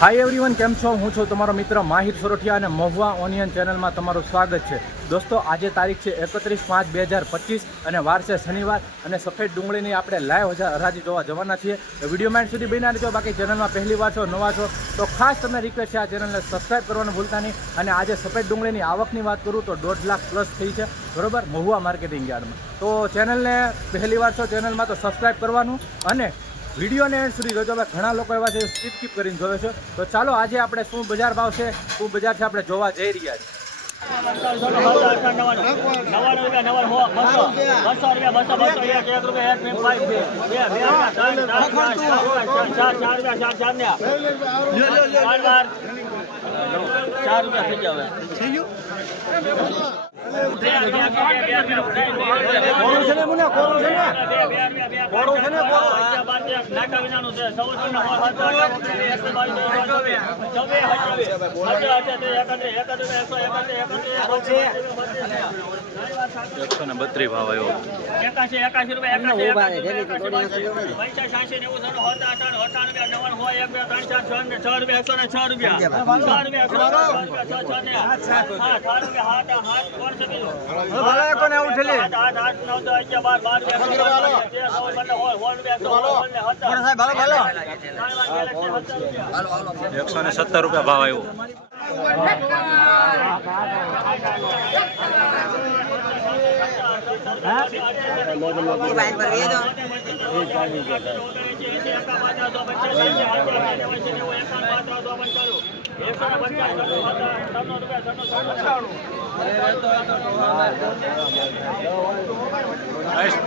Hi everyone કેમ છો? હું છું તમારો મિત્ર માહિર સોરઠિયા અને મહુવા ઓનિયન ચેનલમાં તમારું સ્વાગત છે. દોસ્તો, આજે તારીખ છે એકત્રીસ પાંચ બે હજાર પચીસ અને વાર છે શનિવાર અને સફેદ ડુંગળીની આપણે લાઈવ હરાજી જોવા જવાના છીએ. વીડિયો માઇન્ડ સુધી બની રહેજો. બાકી ચેનલમાં પહેલી વાર છો, નવા છો, તો ખાસ તમને રિક્વેસ્ટ છે આ ચેનલને સબસ્ક્રાઈબ કરવાનું ભૂલતા નહીં. અને આજે સફેદ ડુંગળીની આવકની વાત કરું તો દોઢ લાખ પ્લસ થઈ છે. બરોબર? મહુવા માર્કેટિંગ યાર્ડમાં. તો ચેનલને પહેલી વાર છો ચેનલમાં તો સબસ્ક્રાઈબ કરવાનું અને વિડીયોને એન્ડ સુધી જોજો. હવે ઘણા લોકો એવા છે સ્કીપ કીપ કરીને જોવે છે. તો ચાલો આજે આપણે શું બજાર ભાવ છે શું બજાર છે આપણે જોવા જઈ રહ્યા છીએ. ચાર રૂપિયા થઈ જાવે એકસો ને બત્રીસ ભાવ આવ્યો એકાશી એકાશી રૂપિયા. પૈસા સાંસી નેવું નવ્વાણું હોય એક બે ત્રણ ચાર છ. ને છ રૂપિયા એકસો ને છ રૂપિયા. છ. રૂપિયા છ રૂપિયા. છ છ ને આઠ આઠ રૂપિયા. હાથ હાથ કોણ કોને પંદર સોળ સોળ રૂપિયા એકસો ને સત્તર રૂપિયા એકસો ને સત્તર રૂપિયા ભાવ આવ્યો.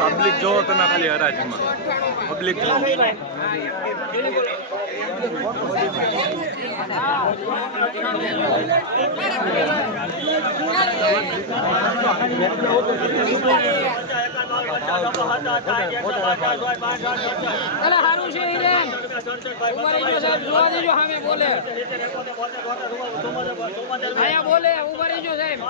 પબ્લિક જોવો તમે ખાલી હરાજીમાં. પબ્લિક જોવો. હારું છે જોવા દેજો સામે બોલે અહીંયા બોલે ઊભા રહેજો સાહેબ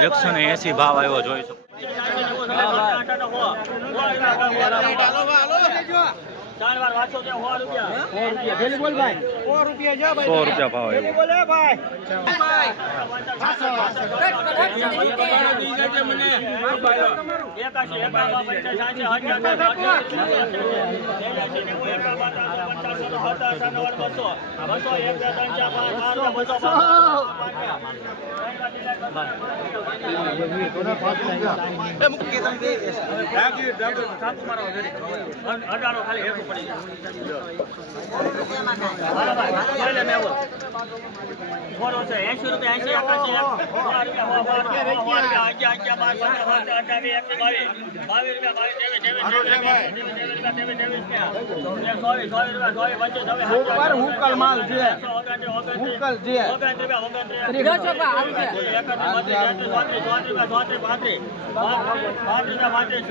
એકસો ને એસી ભાવ આવ્યો જોઈ શકો સો રૂપિયા. ભાવ એકાશી એકાવન પચાસ સાંસી અઢારો ખાલી હેઠું પડી જાય એસી રૂપિયા એસી એકાશી એક સો રૂપિયા સો, સો રૂપિયા સો, સો રૂપિયા અગિયાર અગિયાર બાર પંદર પંદર અઠાવીસ એકવીસ બાવીસ રૂપિયા બાવીસ રૂપિયા છવ્વીસ હુકલ માલ છે હુકલ છે.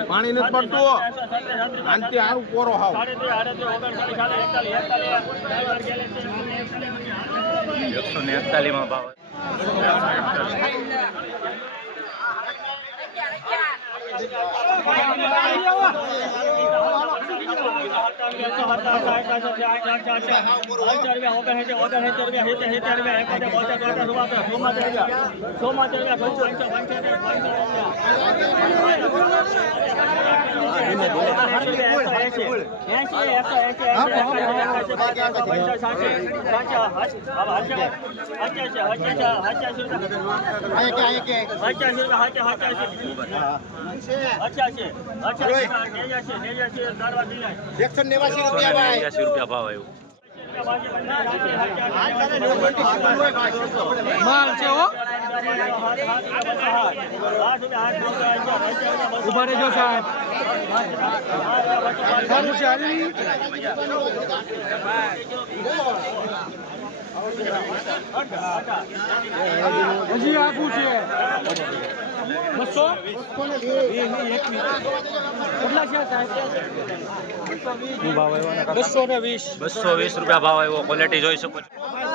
પાણી નથી પડતું આંતે હારું કોરો હાવ એકસો ને એકતાલીસમાં ભાવ Yeah. એકસો ને નેવ્યાસી રૂપિયા ભાવ આવ્યો. માલ છે હો. ઊભા રહેજો સાહેબ. સારું છે આવી હજી આગું છે. બસો? બસો ને વીસ. બસો વીસ રૂપિયા ભાવ આવ્યો. ક્વોલિટી જોઈ શકો છો.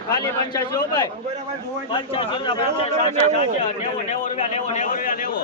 ખાલી પંચ્યાસી રૂપિયા પંચ્યાસી રૂપિયા નેવું નેવું રૂપિયા નેવું નેવું રૂપિયા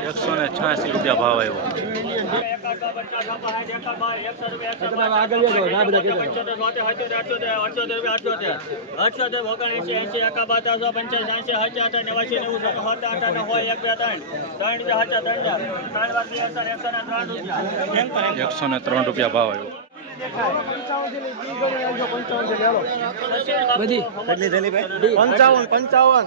એકસો ને છ્યાસી રૂપિયા ભાવ આવ્યો. એકસો ને ત્રણ રૂપિયા ભાવ આવ્યો. બધી. પંચાવન પંચાવન.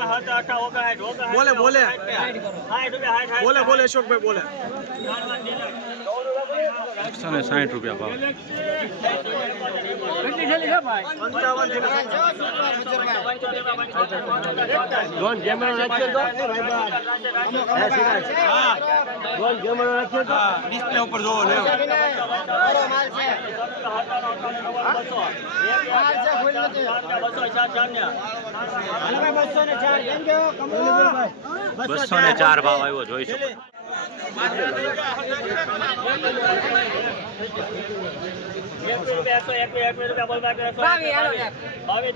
બોલે બોલે. બોલે બોલે અશોકભાઈ બોલે. એકસો ને સાહીઠ રૂપિયા ભાવ. ડિસ્પ્લે ઉપર જોવો ને બસો ને ચાર ભાવ આવ્યો જોઈ શકો બાવીસ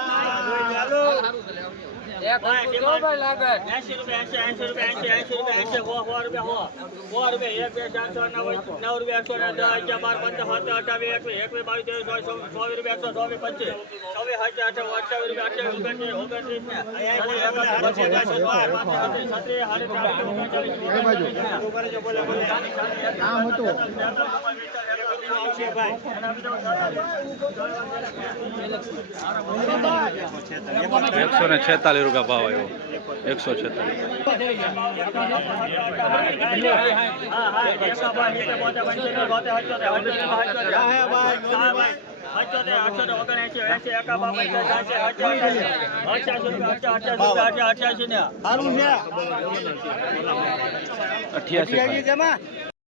એંશી રૂપિયા રૂપિયા એંશી એંશી રૂપિયા એંશી સો સો રૂપિયા સો સો રૂપિયા એક બે ચારસો નવ નવ રૂપિયા એકસો દસ અગિયાર બાર પંદર સત્તર અઠાવીસ એકવીસ એકવીસ બાવીસ ત્રેવીસ ચોવીસ રૂપિયા એકસો ચોવીસ પચીસ. ચોવીસ હજાર અઠાવીસ અઠાવીસ રૂપિયા અઠાવીસ ઓગણત્રીસ ઓગણત્રીસ એકસો ને છેતાલીસ રૂપિયા ભાવ આવ્યો. એકસો છેતાલીસ. અઠ્યાસી